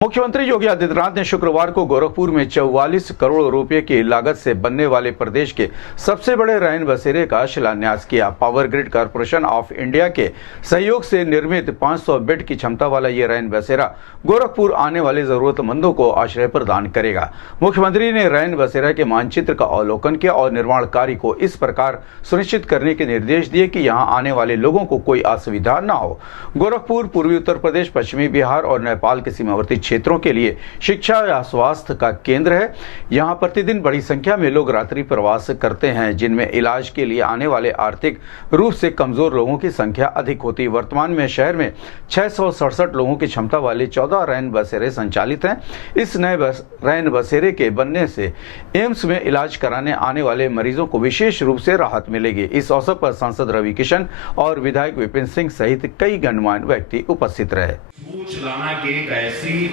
मुख्यमंत्री योगी आदित्यनाथ ने शुक्रवार को गोरखपुर में 44 करोड़ रुपए की लागत से बनने वाले प्रदेश के सबसे बड़े रैन बसेरे का शिलान्यास किया। Power grid corporation of India के सहयोग से निर्मित 500 बेड की क्षमता वाला ये रैन बसेरा गोरखपुर आने वाले जरूरतमंदों को आश्रय प्रदान करेगा। मुख्यमंत्री ने रैन बसेरा के मानचित्र का अवलोकन किया और निर्माण कार्य को इस प्रकार सुनिश्चित करने के निर्देश दिए कि यहाँ आने वाले लोगों को कोई असुविधा न हो। गोरखपुर पूर्वी उत्तर प्रदेश, पश्चिमी बिहार और नेपाल के सीमावर्ती क्षेत्रों के लिए शिक्षा या स्वास्थ्य का केंद्र है। यहाँ प्रतिदिन बड़ी संख्या में लोग रात्रि प्रवास करते हैं, जिनमें इलाज के लिए आने वाले आर्थिक रूप से कमजोर लोगों की संख्या अधिक होती है। वर्तमान में शहर में 667 लोगों की क्षमता वाले 14 रैन बसेरे संचालित हैं। इस नए रैन बसेरे के बनने से एम्स में इलाज कराने आने वाले मरीजों को विशेष रूप से राहत मिलेगी। इस अवसर पर सांसद रवि किशन और विधायक विपिन सिंह सहित कई गणमान्य व्यक्ति उपस्थित रहे। सोच लाना कि एक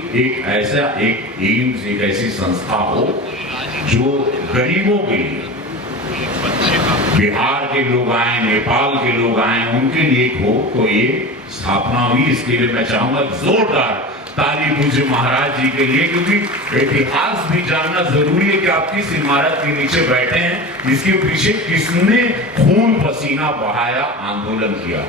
एम्स, एक ऐसी संस्था हो जो गरीबों के लिए, बिहार के लोग आए, नेपाल के लोग आए, उनके लिए हो, तो ये स्थापना हुई। इसके लिए मैं चाहूंगा जोरदार ताली पूज्य महाराज जी के लिए, क्योंकि इतिहास भी जानना जरूरी है कि आप किस इमारत के नीचे बैठे हैं, इसके पीछे किसने खून पसीना बहाया, आंदोलन किया।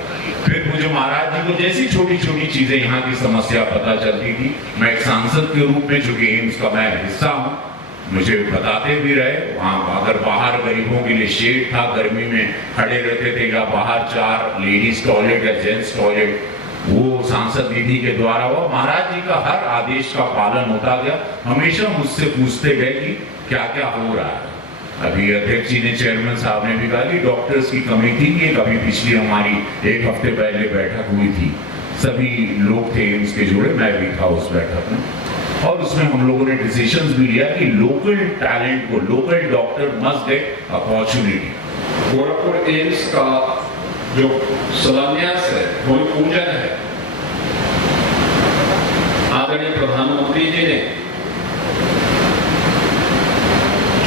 फिर मुझे महाराज जी को जैसी छोटी छोटी चीजें यहाँ की समस्या पता चलती थी, मैं एक सांसद के रूप में, चूंकि एम्स का मैं हिस्सा हूँ, मुझे बताते भी रहे। वहां अगर बाहर गरीबों के लिए शेड था, गर्मी में खड़े रहते थे, या बाहर 4 लेडीज टॉयलेट या जेंट्स टॉयलेट, वो सांसद निधि के द्वारा हुआ। महाराज जी का हर आदेश का पालन होता गया। हमेशा मुझसे पूछते गए कि क्या क्या हो रहा है। अभी अध्यक्ष जी ने, चेयरमैन साहब ने भी कहा कि डॉक्टर्स की कमी थी। ये कभी पिछली हमारी 1 हफ्ते पहले बैठक हुई थी, सभी लोग थे एम्स के जुड़े, मैं भी था उस बैठक में, और उसमें हम लोगों ने डिसीजंस भी लिया कि लोकल टैलेंट को, local doctor must get opportunity. Gorakhpur AIIMS का जो शिलान्यास है, भूमि पूजन है, आदरणीय प्रधानमंत्री जी ने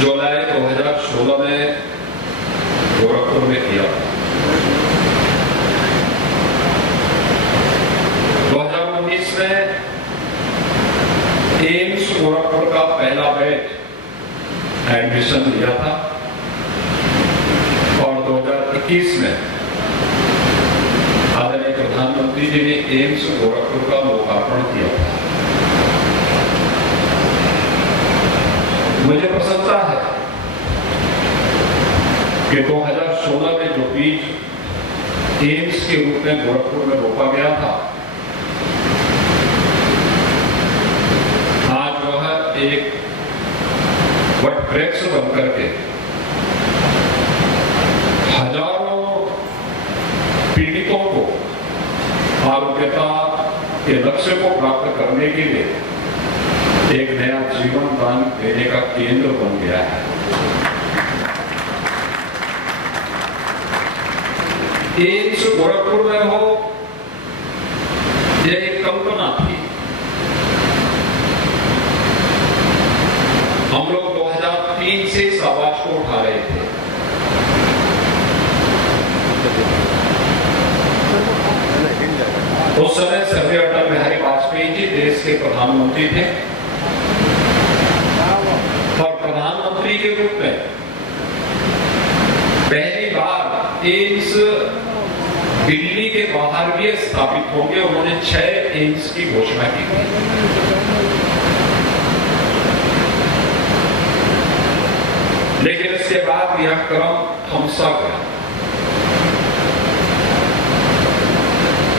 जुलाई 2016 में गोरखपुर में किया। 2019 में एम्स गोरखपुर का पहला बैच एडमिशन लिया था और 2021 में आदरणीय प्रधानमंत्री जी ने एम्स गोरखपुर का लोकार्पण किया था। मुझे प्रसन्नता है कि 2016 में जो बीज एम्स के रूप में गोरखपुर में रोपा गया था, आज वह एक वट वृक्ष बनकर के हजारों पीड़ितों को आरोग्यता के लक्ष्य को प्राप्त करने के लिए एक नया जीवन दान देने का केंद्र बन गया है। एम्स गोरखपुर में हो, यह एक कल्पना थी। हम लोग 2003 से इस आवाज को उठा रहे थे। उस समय स्वर्गीय अटल बिहारी वाजपेयी जी देश के प्रधानमंत्री थे और प्रधानमंत्री के रूप में पहली बार एम्स दिल्ली के बाहर भी स्थापित होंगे। उन्होंने 6 एम्स की घोषणा की थी। लेकिन इसके बाद यह क्रम थमसा गया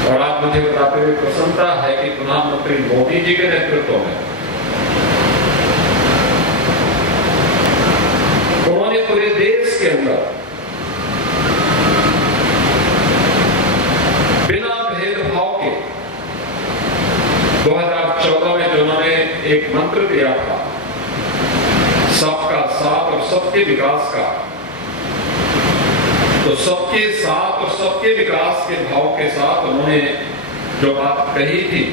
और आज मुझे बताते हुए प्रसन्नता है कि प्रधानमंत्री मोदी जी के नेतृत्व में उन्होंने पूरे देश के अंदर बिना भेदभाव के 2014 में जो उन्होंने एक मंत्र दिया था, सबका साथ और सबके विकास का, तो सबके साथ और सबके विकास के भाव के साथ उन्होंने जो बात कही थी,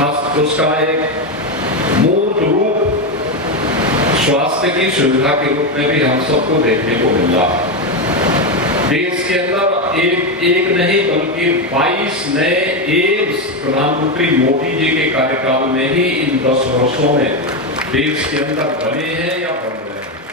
आज उसका एक मूर्त रूप स्वास्थ्य की सुविधा के रूप में भी हम सबको देखने को मिल रहा है। देश के अंदर एक नहीं बल्कि 22 नए एम्स प्रधानमंत्री मोदी जी के कार्यकाल में ही इन 10 वर्षों में देश के अंदर बने हैं या बन रहे हैं।